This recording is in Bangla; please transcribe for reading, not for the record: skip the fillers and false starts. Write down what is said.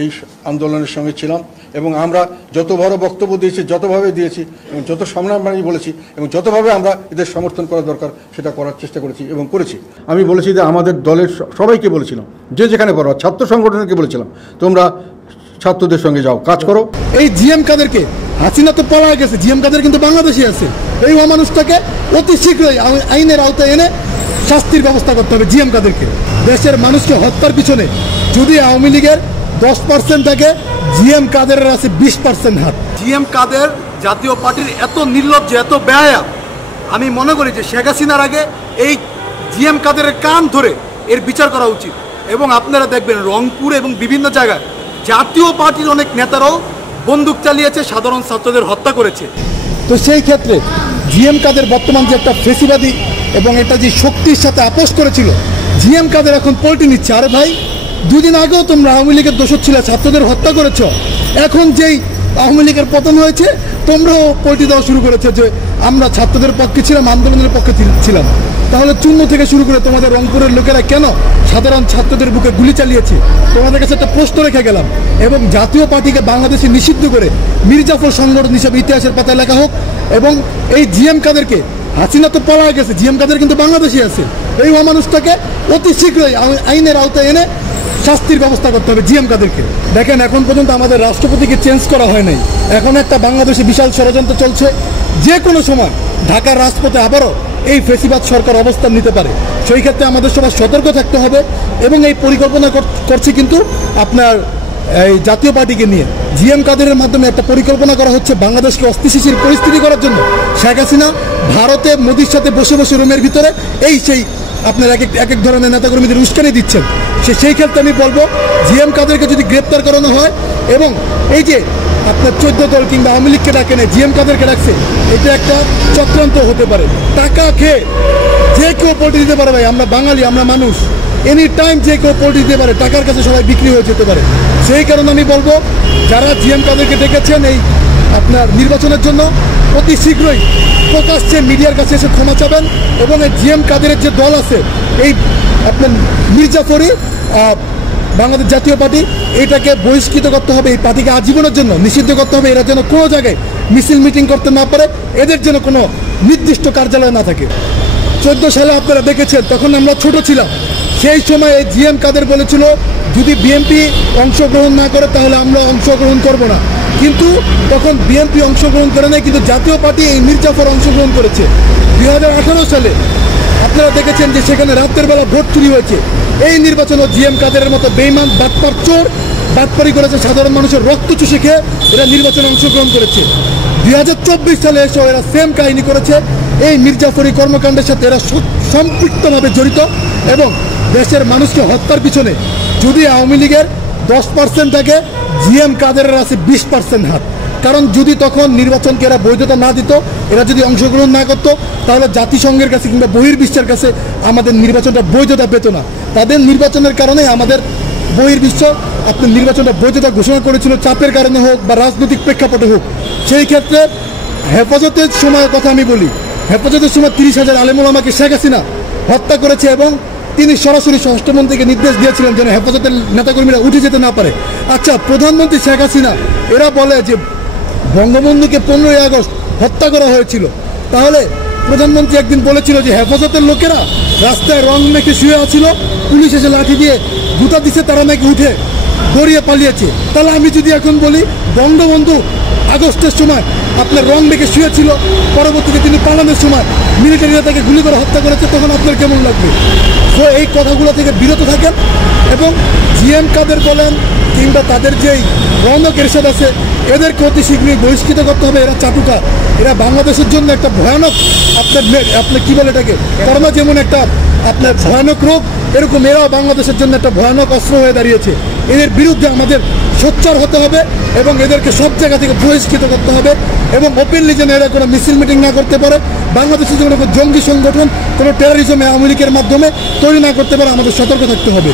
এই আন্দোলনের সঙ্গে ছিলাম এবং আমরা যত বড় বক্তব্য দিয়েছি, যতভাবে দিয়েছি এবং যত সামনাসামনি বলেছি এবং যতভাবে আমরা এদের সমর্থন করা দরকার সেটা করার চেষ্টা করেছি এবং করেছি। আমি বলেছি যে আমাদের দলের সবাইকে বলেছিলাম, যে যেখানে করো, ছাত্র সংগঠনকে বলেছিলাম তোমরা ছাত্রদের সঙ্গে যাও, কাজ করো। এই জিএম কাদেরকে, হাসিনা তো পলায় গেছে, জিএম কাদের কিন্তু বাংলাদেশে আছে। এই মানুষটাকে অতি শীঘ্রই আইনের আওতায় এনে শাস্তির ব্যবস্থা করতে হবে জিএম কাদেরকে। দেশের মানুষকে হত্যার পিছনে যদি আওয়ামী লীগের 10% থাকে, জিএম কাদেরের আছে 20% হাত। জিএম কাদের জাতীয় পার্টির এত নির্লজ্জ, এত বেহায়া, আমি মনে করি যে শেখ হাসিনার আগে এই জিএম কাদেরের কান ধরে এর বিচার করা উচিত। এবং আপনারা দেখবেন রংপুর এবং বিভিন্ন জায়গায় জাতীয় পার্টির অনেক নেতারাও বন্দুক চালিয়েছে, সাধারণ ছাত্রদের হত্যা করেছে। তো সেই ক্ষেত্রে জিএম কাদের বর্তমান যে একটা ফেসিবাদী এবং এটা যে শক্তির সাথে আপোষ করেছিল, জিএম কাদের এখন পল্টি নিচ্ছে। আরে ভাই, দুদিন আগেও তোমরা আওয়ামী লীগের দোষর ছিল, ছাত্রদের হত্যা করেছ। এখন যেই আওয়ামী লীগের পতন হয়েছে, তোমরাও পল্টি দেওয়া শুরু করেছে যে আমরা ছাত্রদের পক্ষে ছিলাম, আন্দোলনের পক্ষে ছিলাম। তাহলে চূর্ণ থেকে শুরু করে তোমাদের রংপুরের লোকেরা কেন সাধারণ ছাত্রদের বুকে গুলি চালিয়েছে? তোমাদের কাছে একটা প্রশ্ন রেখে গেলাম। এবং জাতীয় পার্টিকে বাংলাদেশে নিষিদ্ধ করে মির্জাফর সংগঠন হিসেবে ইতিহাসের পাতায় লেখা হোক। এবং এই জিএম কাদেরকে, হাসিনা তো পলায় গেছে, জিএম কাদের কিন্তু বাংলাদেশে আছে। এই মানুষটাকে অতি শীঘ্রই আইনের আওতায় এনে শাস্তির ব্যবস্থা করতে হবে জিএম কাদেরকে। দেখেন, এখন পর্যন্ত আমাদের রাষ্ট্রপতিকে চেঞ্জ করা হয় নাই। এখন একটা বাংলাদেশে বিশাল ষড়যন্ত্র চলছে। যে কোনো সময় ঢাকার রাজপথে আবারও এই ফেসিবাদ সরকার অবস্থান নিতে পারে। সেই ক্ষেত্রে আমাদের সবাই সতর্ক থাকতে হবে। এবং এই পরিকল্পনা করছে কিন্তু আপনার এই জাতীয় পার্টিকে নিয়ে। জিএম কাদেরের মাধ্যমে একটা পরিকল্পনা করা হচ্ছে বাংলাদেশকে অস্থিতিশীল পরিস্থিতি করার জন্য। শেখ হাসিনা ভারতে মোদির সাথে বসে বসে রুমের ভিতরে সেই আপনার এক এক ধরনের নেতাকর্মীদের উস্কানি দিচ্ছেন। সেই ক্ষেত্রে আমি বলবো, জিএম কাদেরকে যদি গ্রেপ্তার করানো হয় এবং এই যে আপনার 14 দল কিংবা আওয়ামী লীগকে ডাকে নেয়, জিএম কাদেরকে ডাকছে, এটা একটা চক্রান্ত হতে পারে। টাকা খেয়ে যে কেউ পল্টি দিতে পারে। ভাই, আমরা বাঙালি, আমরা মানুষ, এনি টাইম যে কেউ পল্টি দিতে পারে। টাকার কাছে সবাই বিক্রি হয়ে যেতে পারে। সেই কারণে আমি বলবো, যারা জিএম কাদেরকে ডেকেছেন এই আপনার নির্বাচনের জন্য, অতি শীঘ্রই প্রকাশ্যে মিডিয়ার কাছে এসে ক্ষমা চাবেন। এবং এই জিএম কাদেরের যে দল আছে, এই আপনার মির্জাফরি বাংলাদেশ জাতীয় পার্টি, এটাকে বহিষ্কৃত করতে হবে। এই পার্টিকে আজীবনের জন্য নিষিদ্ধ করতে হবে। এরা যেন কোনো জায়গায় মিছিল মিটিং করতে না পারে, এদের যেন কোনো নির্দিষ্ট কার্যালয় না থাকে। 14 সালে আপনারা দেখেছেন, তখন আমরা ছোট ছিলাম। সেই সময় এই জিএম কাদের বলেছিল যদি বিএনপি অংশগ্রহণ না করে তাহলে আমরা অংশগ্রহণ করব না। কিন্তু তখন বিএনপি অংশগ্রহণ করে নাই, কিন্তু জাতীয় পার্টি এই মির্জাফর অংশগ্রহণ করেছে। 2018 সালে আপনারা দেখেছেন যে সেখানে রাতের বেলা ভোট চুরি হয়েছে। এই নির্বাচনও জিএম কাদেরের মতো বেইমান বাটপার চোর বাটপারি করেছে, সাধারণ মানুষের রক্ত চুষে খেয়ে এরা নির্বাচনে অংশগ্রহণ করেছে। 2024 সালে এসেও এরা সেম কাহিনী করেছে। এই মির্জাফরি কর্মকাণ্ডের সাথে এরা সম্পৃক্তভাবে জড়িত। এবং দেশের মানুষকে হত্যার পিছনে যদি আওয়ামী লীগের 10% থাকে, জিএম কাদেরের আছে 20% হাত। কারণ যদি তখন নির্বাচনকে এরা বৈধতা না দিত, এরা যদি অংশগ্রহণ না করতো, তাহলে জাতিসংঘের কাছে কিংবা বহির্বিশ্বের কাছে আমাদের নির্বাচনটা বৈধতা পেত না। তাদের নির্বাচনের কারণে আমাদের বহির্বিশ্ব আপনার নির্বাচনটা বৈধতা ঘোষণা করেছিল, চাপের কারণে হোক বা রাজনৈতিক প্রেক্ষাপটে হোক। সেই ক্ষেত্রে হেফাজতের সময়ের কথা আমি বলি, হেফাজতের সময় 30,000 আলেম ওলামাকে শেখ হাসিনা হত্যা করেছে এবং তিনি সরাসরি স্বরাষ্ট্রমন্ত্রীকে নির্দেশ দিয়েছিলেন যেন হেফাজতের নেতাকর্মীরা উঠে যেতে না পারে। আচ্ছা, প্রধানমন্ত্রী শেখ হাসিনা এরা বলে যে বঙ্গবন্ধুকে 15ই আগস্ট হত্যা করা হয়েছিল। তাহলে প্রধানমন্ত্রী একদিন বলেছিল যে হেফাজতের লোকেরা রাস্তায় রং মেখে শুয়ে আছিল, পুলিশ এসে লাঠি দিয়ে জুতা দিছে, তারা নাকি উঠে গড়িয়ে পালিয়েছে। তাহলে আমি যদি এখন বলি বঙ্গবন্ধু আগস্টের সময় আপনার রং মেখে শুয়েছিল, পরবর্তীতে তিনি পালানোর সময় মিলিটারিরা তাকে গুলি করে হত্যা করেছে, তখন আপনার কেমন লাগবে? তো এই কথাগুলো থেকে বিরত থাকেন। এবং জিএম কাদের বলেন কিংবা তাদের যেই রৌনক এরশাদ আছে, এদেরকে অতি শীঘ্রই বহিষ্কৃত করতে হবে। এরা চাটুকার, এরা বাংলাদেশের জন্য একটা ভয়ানক আপনার কী বলে এটাকে, করোনা যেমন একটা আপনার ভয়ানক রোগ, এরকম এরাও বাংলাদেশের জন্য একটা ভয়ানক অস্ত্র হয়ে দাঁড়িয়েছে। এদের বিরুদ্ধে আমাদের সোচ্চার হতে হবে এবং এদেরকে সব জায়গা থেকে বহিষ্কৃত করতে হবে। এবং ওপেনলি যেন এরা কোনো মিছিল মিটিং না করতে পারে, বাংলাদেশের যেন কোনো জঙ্গি সংগঠন, কোনো টেরোরিজমে আওয়ামী লীগের মাধ্যমে তৈরি না করতে পারে, আমাদের সতর্ক থাকতে হবে।